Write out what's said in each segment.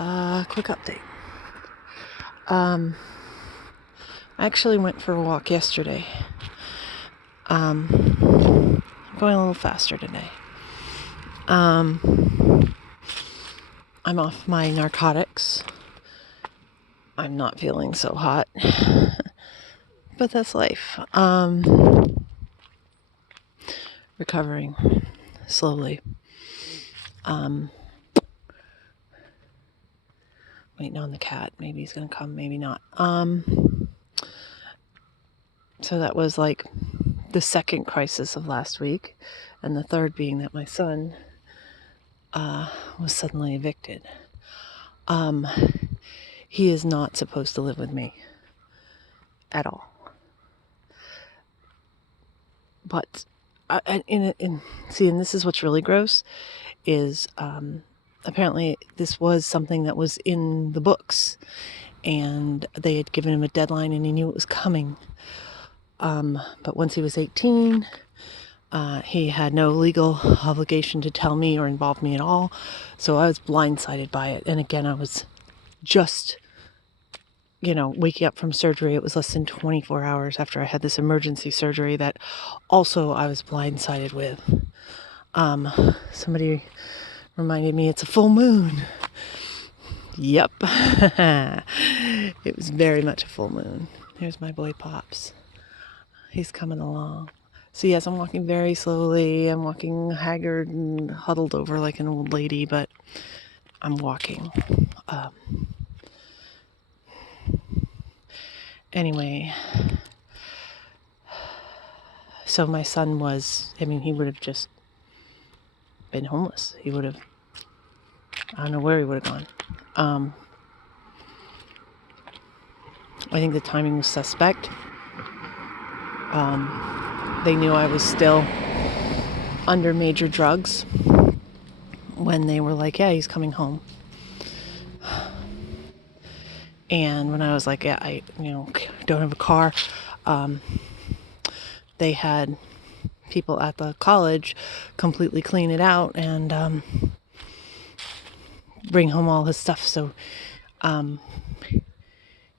Quick update. I actually went for a walk yesterday. I'm going a little faster today. I'm off my narcotics. I'm not feeling so hot, but that's life. Recovering slowly. Waiting on the cat. Maybe he's gonna come, maybe not. So that was like the second crisis of last week, and the third being that my son was suddenly evicted. He is not supposed to live with me at all. But and this is what's really gross is apparently this was something that was in the books, and they had given him a deadline, and he knew it was coming. But once he was 18, he had no legal obligation to tell me or involve me at all. So I was blindsided by it. And again, I was just, waking up from surgery. It was less than 24 hours after I had this emergency surgery that also I was blindsided with. Somebody reminded me it's a full moon. Yep. It was very much a full moon. Here's my boy Pops. He's coming along. So yes, I'm walking very slowly. I'm walking haggard and huddled over like an old lady, but I'm walking. Anyway, so my son he would have just been homeless. He would have, I don't know where he would have gone. I think the timing was suspect. They knew I was still under major drugs when they were like, yeah, he's coming home. And when I was like, yeah, I don't have a car, they had people at the college completely clean it out and bring home all his stuff. So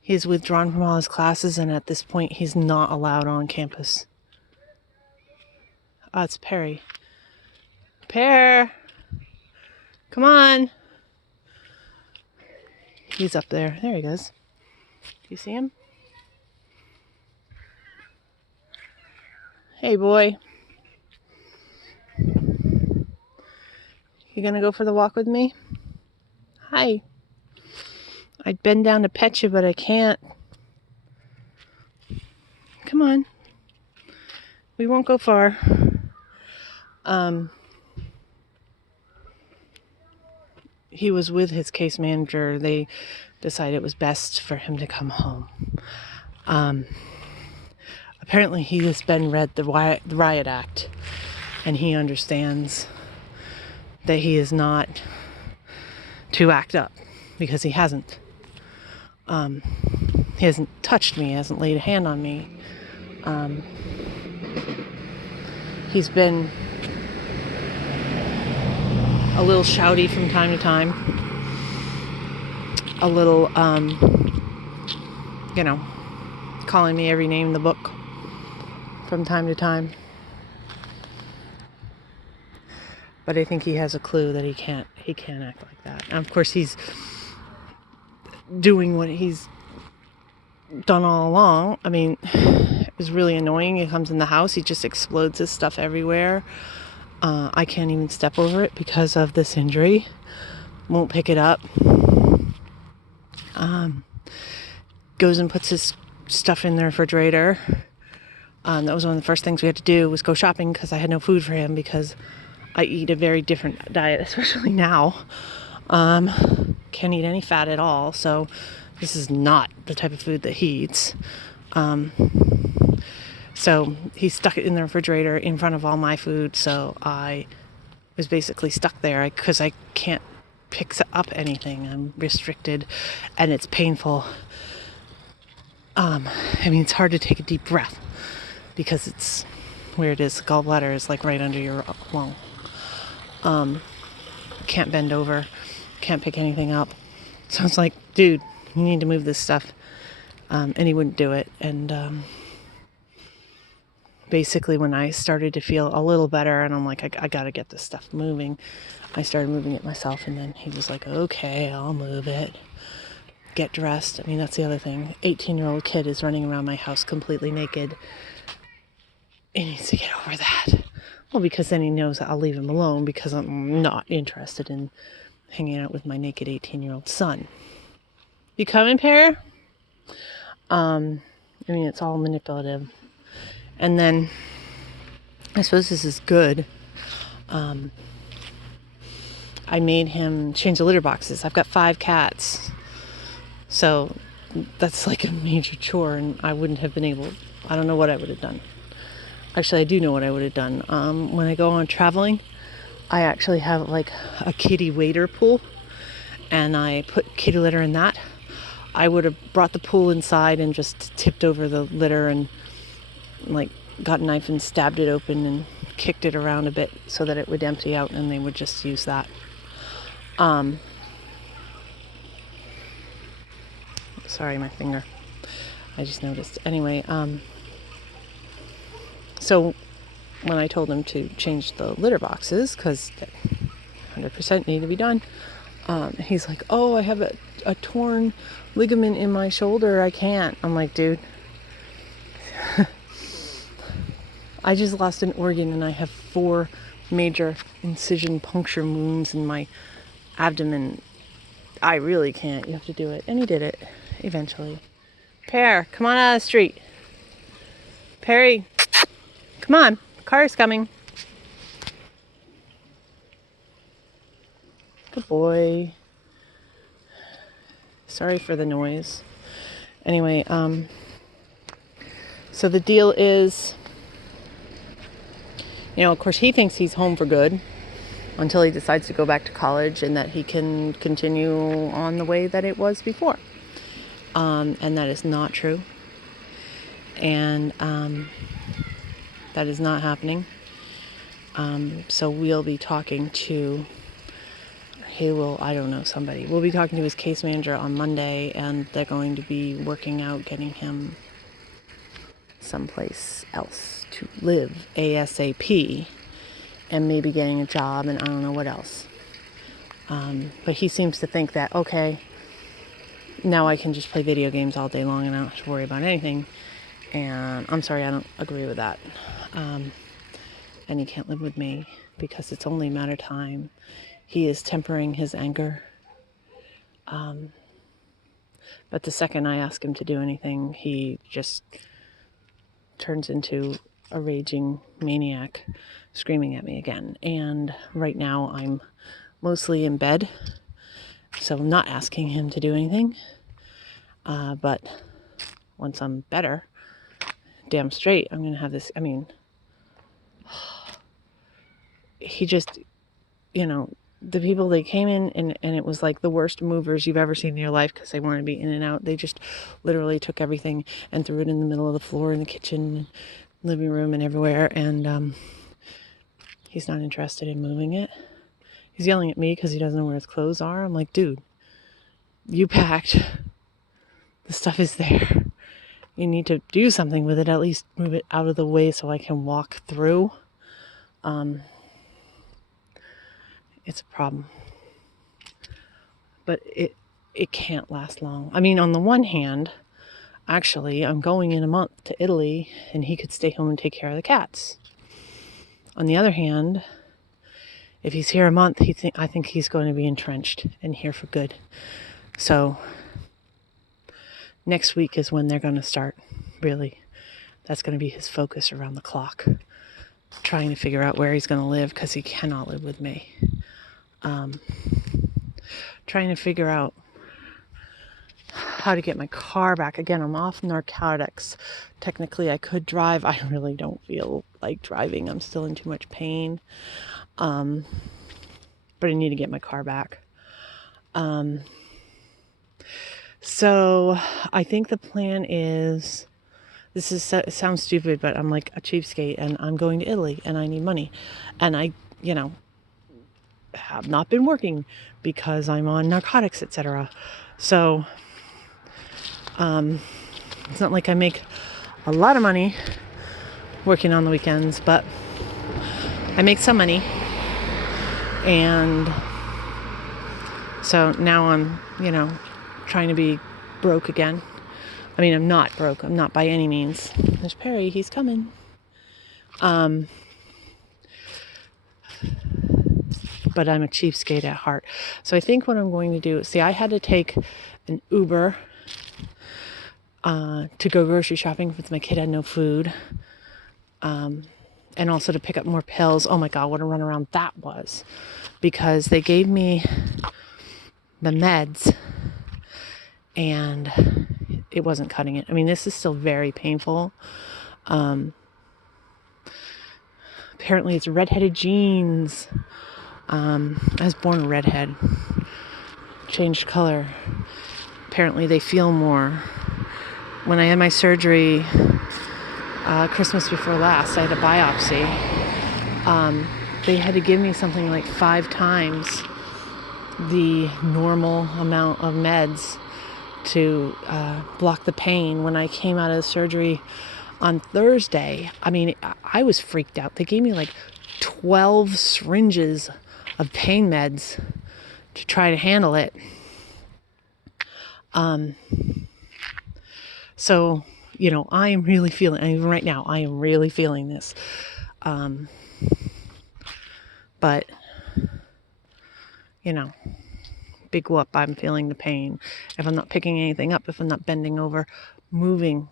he's withdrawn from all his classes, and at this point he's not allowed on campus. Oh, it's Perry. Pear! Come on! He's up there. There he goes. Do you see him? Hey, boy. You gonna go for the walk with me? Hi. I'd bend down to pet you, but I can't. Come on. We won't go far. He was with his case manager. They decided it was best for him to come home. Apparently he has been read the Riot Act, and he understands that he is not to act up, because he hasn't. He hasn't touched me, he hasn't laid a hand on me. He's been a little shouty from time to time, a little, calling me every name in the book from time to time. But I think he has a clue that he can't act like that. And of course, he's doing what he's done all along. I mean, it was really annoying. He comes in the house, he just explodes his stuff everywhere. I can't even step over it because of this injury. Won't pick it up. Goes and puts his stuff in the refrigerator. That was one of the first things we had to do, was go shopping, because I had no food for him, because I eat a very different diet, especially now. Can't eat any fat at all, so this is not the type of food that he eats. So he stuck it in the refrigerator in front of all my food, so I was basically stuck there because I can't pick up anything. I'm restricted, and it's painful. It's hard to take a deep breath because it's where it is. The gallbladder is like right under your lung. Can't bend over, can't pick anything up. So I was like, dude, you need to move this stuff. And he wouldn't do it. And basically when I started to feel a little better and I'm like, I got to get this stuff moving, I started moving it myself. And then he was like, okay, I'll move it. Get dressed. I mean, that's the other thing. 18-year-old kid is running around my house completely naked. He needs to get over that. Well, because then he knows that I'll leave him alone because I'm not interested in hanging out with my naked 18-year-old son. You coming, Pear? I mean, it's all manipulative. And then, I suppose this is good. I made him change the litter boxes. I've got 5 cats. So that's like a major chore, and I wouldn't have been able, I don't know what I would have done. Actually, I do know what I would have done. When I go on traveling, I actually have like a kitty wader pool, and I put kitty litter in that. I would have brought the pool inside and just tipped over the litter and like got a knife and stabbed it open and kicked it around a bit so that it would empty out and they would just use that. Sorry, my finger. I just noticed. Anyway, so when I told him to change the litter boxes, because 100% need to be done, he's like, oh, I have a torn ligament in my shoulder. I can't. I'm like, dude, I just lost an organ and I have 4 major incision puncture wounds in my abdomen. I really can't. You have to do it. And he did it eventually. Pear, come on out of the street. Perry, come on. The car's coming. Good boy. Sorry for the noise. Anyway, so the deal is, of course he thinks he's home for good until he decides to go back to college and that he can continue on the way that it was before. And that is not true. And that is not happening. So we'll be talking to, somebody. We'll be talking to his case manager on Monday, and they're going to be working out getting him someplace else to live ASAP, and maybe getting a job, and I don't know what else. But he seems to think that, okay, now I can just play video games all day long and I don't have to worry about anything. And I'm sorry, I don't agree with that. And he can't live with me because it's only a matter of time. He is tempering his anger. But the second I ask him to do anything, he just turns into a raging maniac, screaming at me again. And right now I'm mostly in bed, so I'm not asking him to do anything. But once I'm better, damn straight, I'm going to have this, he just, the people, they came in and it was like the worst movers you've ever seen in your life because they wanted to be in and out. They just literally took everything and threw it in the middle of the floor in the kitchen, living room, and everywhere. And he's not interested in moving it. He's yelling at me because he doesn't know where his clothes are. I'm like, dude, you packed. The stuff is there. You need to do something with it. At least move it out of the way so I can walk through. It's a problem. But it can't last long. On the one hand, actually, I'm going in a month to Italy and he could stay home and take care of the cats. On the other hand, if he's here a month, I think he's going to be entrenched and here for good. So next week is when they're going to start, really. That's going to be his focus around the clock. Trying to figure out where he's going to live because he cannot live with me. Trying to figure out how to get my car back. Again, I'm off narcotics. Technically, I could drive. I really don't feel like driving. I'm still in too much pain. But I need to get my car back. So I think the plan is, it sounds stupid, but I'm like a cheapskate and I'm going to Italy and I need money. And have not been working because I'm on narcotics, etc. So it's not like I make a lot of money working on the weekends, but I make some money. And so now I'm, trying to be broke again. I mean, I'm not broke. I'm not by any means. There's Perry. He's coming. But I'm a cheapskate at heart. So I think what I'm going to do, I had to take an Uber to go grocery shopping because my kid had no food. And also to pick up more pills. Oh my God, what a runaround that was. Because they gave me the meds and it wasn't cutting it. I mean, this is still very painful. Apparently it's redheaded genes. I was born a redhead. Changed color. Apparently they feel more. When I had my surgery, Christmas before last, I had a biopsy. They had to give me something like 5 times the normal amount of meds to block the pain. When I came out of the surgery on Thursday, I mean, I was freaked out. They gave me like 12 syringes of pain meds to try to handle it. So, I am really feeling, even right now, I am really feeling this. But, big whoop, I'm feeling the pain. If I'm not picking anything up, if I'm not bending over, moving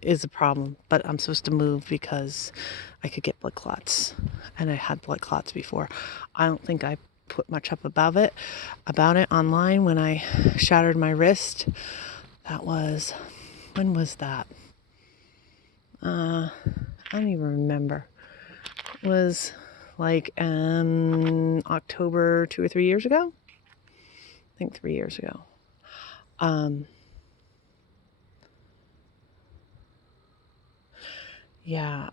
is a problem. But I'm supposed to move because I could get blood clots. And I had blood clots before. I don't think I put much up about it online when I shattered my wrist. When was that? I don't even remember. It was like October 2 or 3 years ago. I think 3 years ago.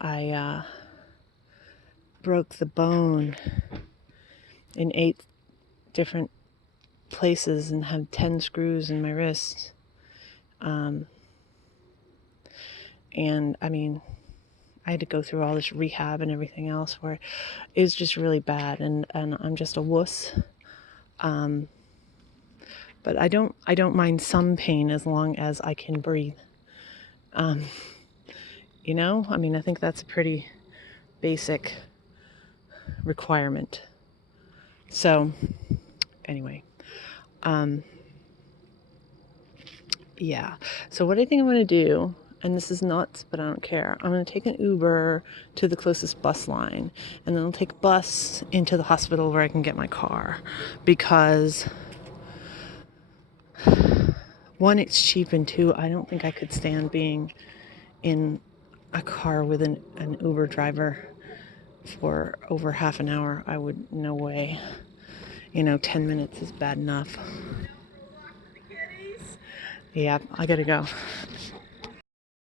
I broke the bone in 8 different places and had 10 screws in my wrist. And I mean, I had to go through all this rehab and everything else where it was just really bad, and I'm just a wuss. But I don't mind some pain as long as I can breathe. I mean, I think that's a pretty basic requirement. So anyway, so what I think I'm going to do, and this is nuts, but I don't care. I'm going to take an Uber to the closest bus line, and then I'll take a bus into the hospital where I can get my car. Because, 1, it's cheap, and 2, I don't think I could stand being in a car with an Uber driver for over half an hour. No way. 10 minutes is bad enough. Yeah, I gotta go.